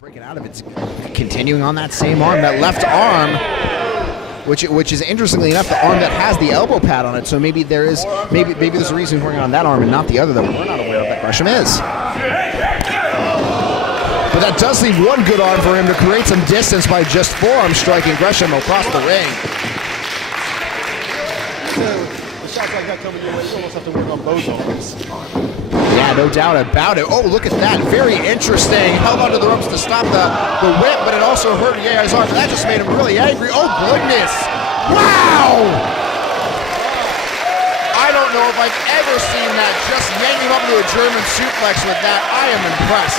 Breaking out of it, continuing on that same arm, that left arm, which is interestingly enough the arm that has the elbow pad on it. So maybe there's a reason working on that arm and not the other that we're not aware of that Gresham is. But that does leave one good arm for him to create some distance by just forearm striking Gresham across the ring. The shots like that coming your way, you almost have to work on both arms. Yeah, no doubt about it. Oh, look at that. Very interesting. Held onto the ropes to stop the whip, but it also hurt Yehi's arm. That just made him really angry. Oh, goodness. Wow! I don't know if I've ever seen that. Just yanking him up into a German suplex with that. I am impressed.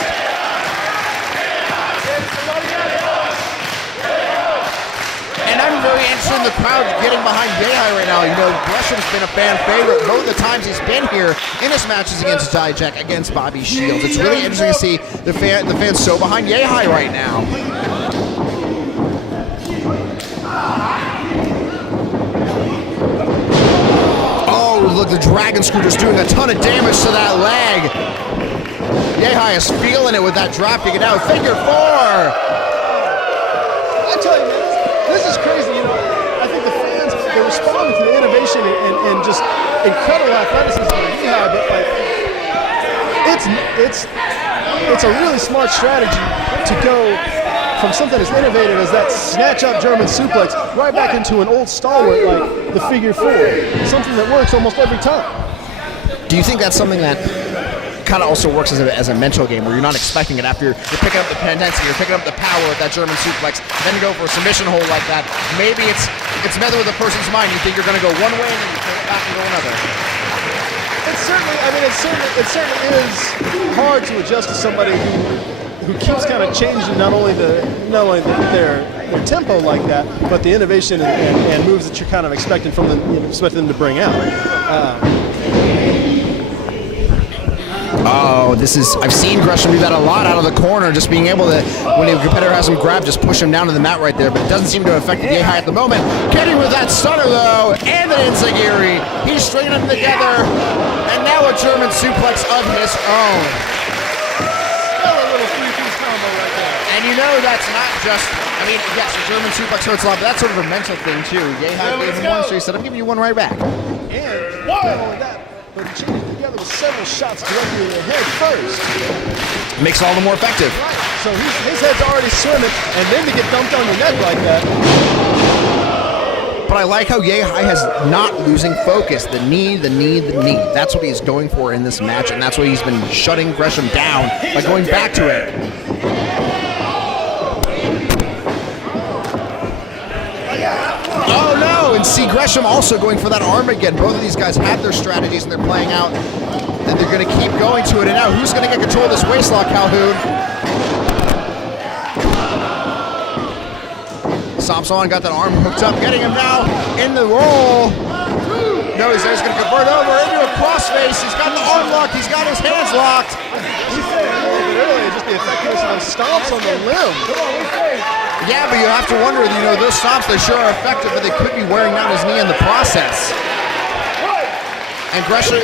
And I'm very interested in the crowd getting behind Yehi right now. You know, Gresham's been a fan favorite both the times he's been here in his matches against Dijak, against Bobby Shields. It's really interesting to see the fans so behind Yehi right now. Oh, look, the Dragon Screw just doing a ton of damage to that leg. Yehi is feeling it with that drop kick. Now, figure four. I tell you, man, this is crazy. You know, I think the fans, they're responding to the innovation and just incredible athleticism of Yehi, but like, it's a really smart strategy to go from something as innovative as that snatch-up German suplex right back into an old stalwart like the figure four, something that works almost every time. Do you think that's something that kind of also works as a mental game where you're not expecting it after you're picking up the intensity, you're picking up the power with that German suplex, then you go for a submission hold like that? Maybe it's method with a person's mind. You think you're going to go one way and then you turn it back and go another. It certainly is hard to adjust to somebody who keeps kind of changing not only their tempo like that, but the innovation and moves that you're kind of expecting from them, expecting them to bring out. Oh, I've seen Gresham do that a lot out of the corner, just being able to, when a competitor has him grabbed, just push him down to the mat right there, but it doesn't seem to affect Yehi at the moment. Getting with that stunner though, and an enziguri. He's stringing them together, and now a German suplex of his own. Still a little three-piece combo right there. And you know that's not just, I mean, yes, a German suplex hurts a lot, but that's sort of a mental thing too. Yehi gave him one, so he said, I'm giving you one right back. And not only that, but he chained it together with several shots directly in the head first. Makes it all the more effective. Right. So his head's already swimming, and then to get dumped on the neck like that. But I like how Yehi has not losing focus. The knee, the knee, the knee. That's what he's going for in this match, and that's why he's been shutting Gresham down by going back to it. Oh no, and see Gresham also going for that arm again. Both of these guys have their strategies and they're playing out. And they're going to keep going to it. And now who's going to get control of this waist lock, Calhoun? Stomps on, got that arm hooked up, getting him now in the roll. No, he's going to convert over into a crossface. He's got the arm locked, he's got his hands locked. He said a little bit earlier, just the effectiveness of those stomps on the limb. Yeah, but you have to wonder, you know, those stomps, they sure are effective, but they could be wearing down his knee in the process. And Gresham,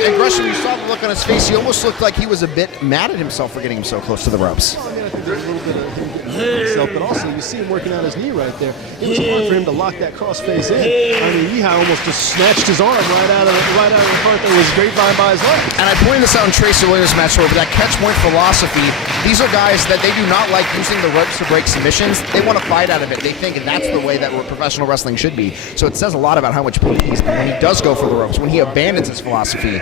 you saw the look on his face. He almost looked like he was a bit mad at himself for getting him so close to the ropes. I mean, I think there's a little bit of him himself, but also you see him working out his knee right there. It was hard for him to lock that crossface in. I mean, Yehi almost just snatched his arm right out of the part that was grapevine by his leg. And I pointed this out in Tracy Williams' match where that catch point philosophy, these are guys that they do not like using the ropes to break submissions. They want to fight out of it. They think that's the way that professional wrestling should be. So it says a lot about how much pain he's in when he does go for the ropes, when he abandons his philosophy.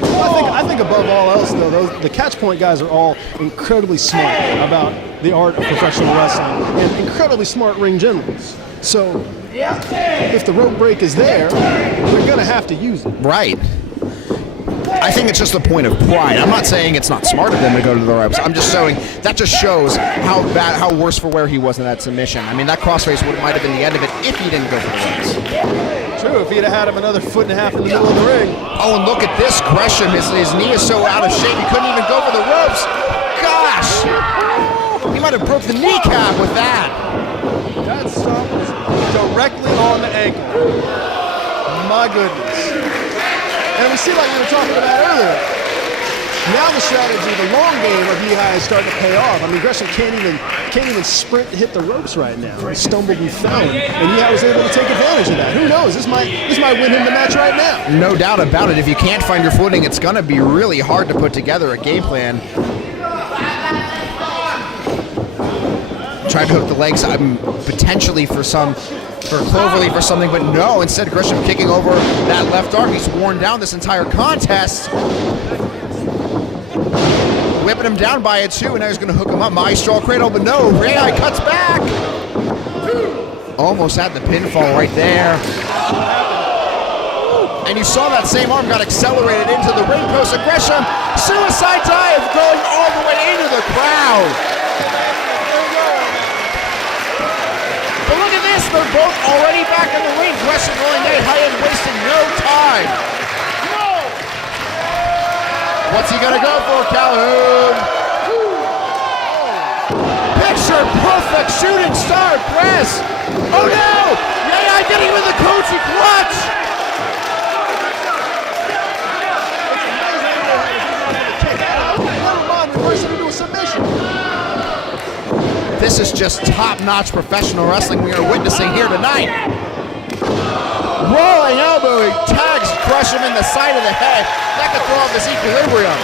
Well, I think above all else, though, the catch point guys are all incredibly smart about the art of professional wrestling and incredibly smart ring generals. So if the rope break is there, they're going to have to use it. Right. I think it's just a point of pride. I'm not saying it's not smart of them to go to the ropes. I'm just showing that just shows how worse for wear he was in that submission. I mean, that crossface might have been the end of it if he didn't go for the ropes. True, if he'd have had him another foot and a half in the middle of the ring. Oh, and look at this Gresham. His knee is so out of shape he couldn't even go for the ropes. Gosh! He might have broke the kneecap with that. That stomp was directly on the ankle. My goodness. And we see, like we were talking about earlier, Now the strategy, the long game of Yehi is starting to pay off. I mean, Gresham can't even sprint to hit the ropes right now. He stumbled and fell, and Yehi was able to take advantage of that. Who knows? This might win him the match right now. No doubt about it. If you can't find your footing, it's going to be really hard to put together a game plan. Tried to hook the legs potentially for Cloverleaf or something, but no. Instead, Gresham kicking over that left arm. He's worn down this entire contest. Whipping him down by it too, and now he's going to hook him up. Maestro cradle, but no. Yehi cuts back. Almost had the pinfall right there. And you saw that same arm got accelerated into the ring post. Gresham, suicide dive going all the way into the crowd. But look at this, they're both already back in the ring. Gresham rolling Yehi and wasting no time. What's he gonna go for, Calhoun? Picture perfect shooting star press. Oh no! Yehi getting with the Koji clutch. This is just top-notch professional wrestling we are witnessing here tonight. Rolling elbow, he tags Gresham in the side of the head. That could throw off his equilibrium.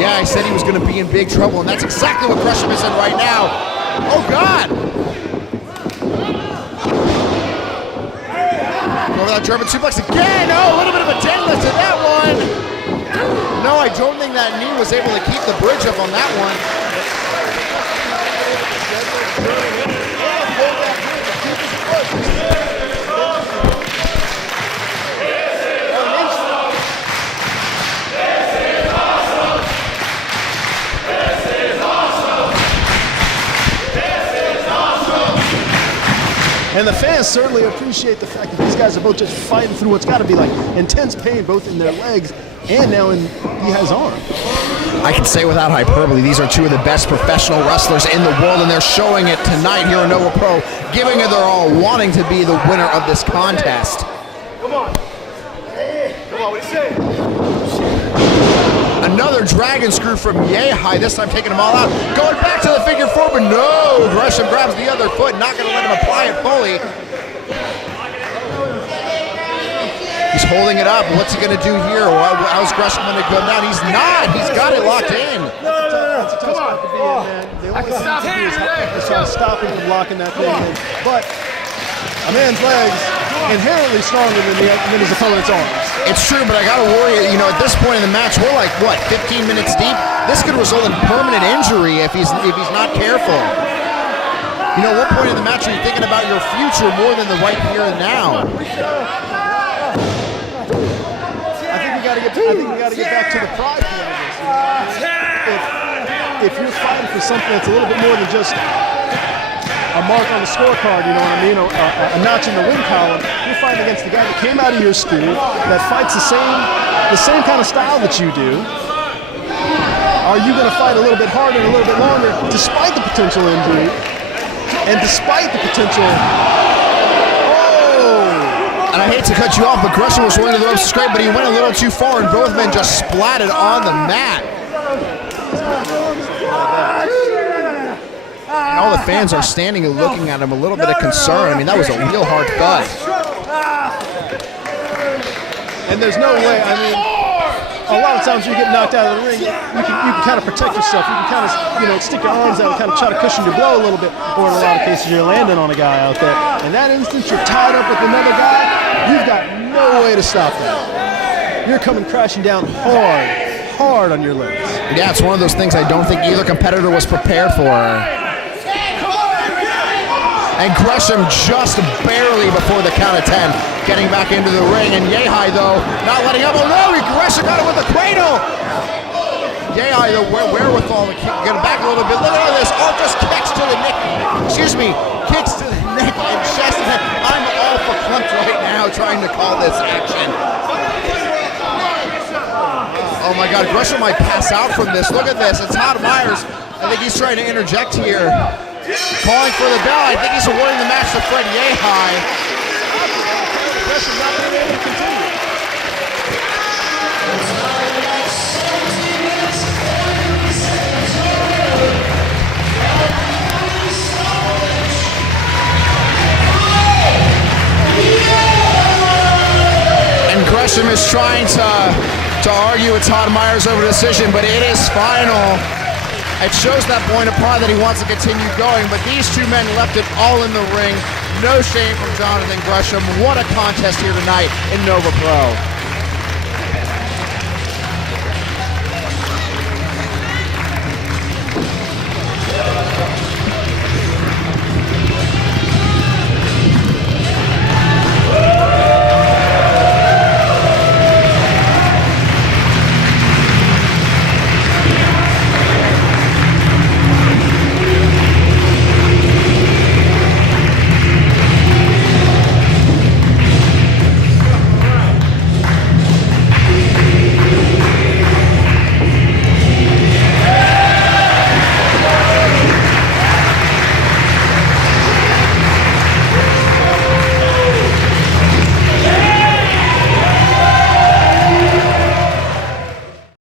Yeah, I said he was going to be in big trouble, and that's exactly what Gresham is in right now. Oh, God. Over that German suplex again. Oh, a little bit of a deadlift to that one. No, I don't think that knee was able to keep the bridge up on that one. And the fans certainly appreciate the fact that these guys are both just fighting through what's got to be like intense pain both in their legs and now in Yehi's arm. I can say without hyperbole, these are two of the best professional wrestlers in the world, and they're showing it tonight here in Nova Pro, giving it their all, wanting to be the winner of this contest. Come on. Come on, what do you say? Another dragon screw from Yehi, this time taking them all out. Going back to the figure four, but no! Gresham grabs the other foot, not going to let him apply it fully. He's holding it up. What's he going to do here? How's Gresham going to go down? He's not. He's got it locked in. That's a tough spot to be in, man. The only thing to do is try to stop him from locking that thing in. But a man's legs inherently stronger than his opponent's arms. It's true, but I got to worry, at this point in the match, we're like, 15 minutes deep? This could result in permanent injury if he's not careful. What point in the match are you thinking about your future more than the right here and now? I think we got to get back to the pride point of this. If you're fighting for something that's a little bit more than just a mark on the scorecard, you know what I mean, a notch in the win column, you're fighting against the guy that came out of your school, that fights the same kind of style that you do. Are you going to fight a little bit harder and a little bit longer despite the potential injury and despite the potential... And I hate to cut you off, but Gresham was rolling the ropes straight, but he went a little too far, and both men just splatted on the mat. And all the fans are standing and looking at him, a little bit of concern. I mean, that was a real hard thud. And there's no way, I mean, a lot of times you get knocked out of the ring, you can kind of protect yourself. You can kind of, stick your arms out and kind of try to cushion your blow a little bit. Or in a lot of cases, you're landing on a guy out there. In that instance, you're tied up with another guy. You've got no way to stop that. You're coming crashing down hard on your legs. Yeah, it's one of those things I don't think either competitor was prepared for. And Gresham just barely before the count of 10, getting back into the ring. And Yehi, though, not letting up. Oh no, Gresham got it with the cradle. Yehi, the wherewithal to get back a little bit. Look at this. Oh, just kicks to the neck. Kicks to the neck and chest. I'm all for clumped right now trying to call this action. Oh my God, Gresham might pass out from this. Look at this. It's Todd Myers. I think he's trying to interject here. Calling for the bell. I think he's awarding the match to Fred Yehi. Gresham not being able to continue. And Gresham is trying to argue with Todd Myers over the decision, but it is final. It shows that point of pride that he wants to continue going, but these two men left it all in the ring. No shame from Johnathan Gresham. What a contest here tonight in Nova Pro.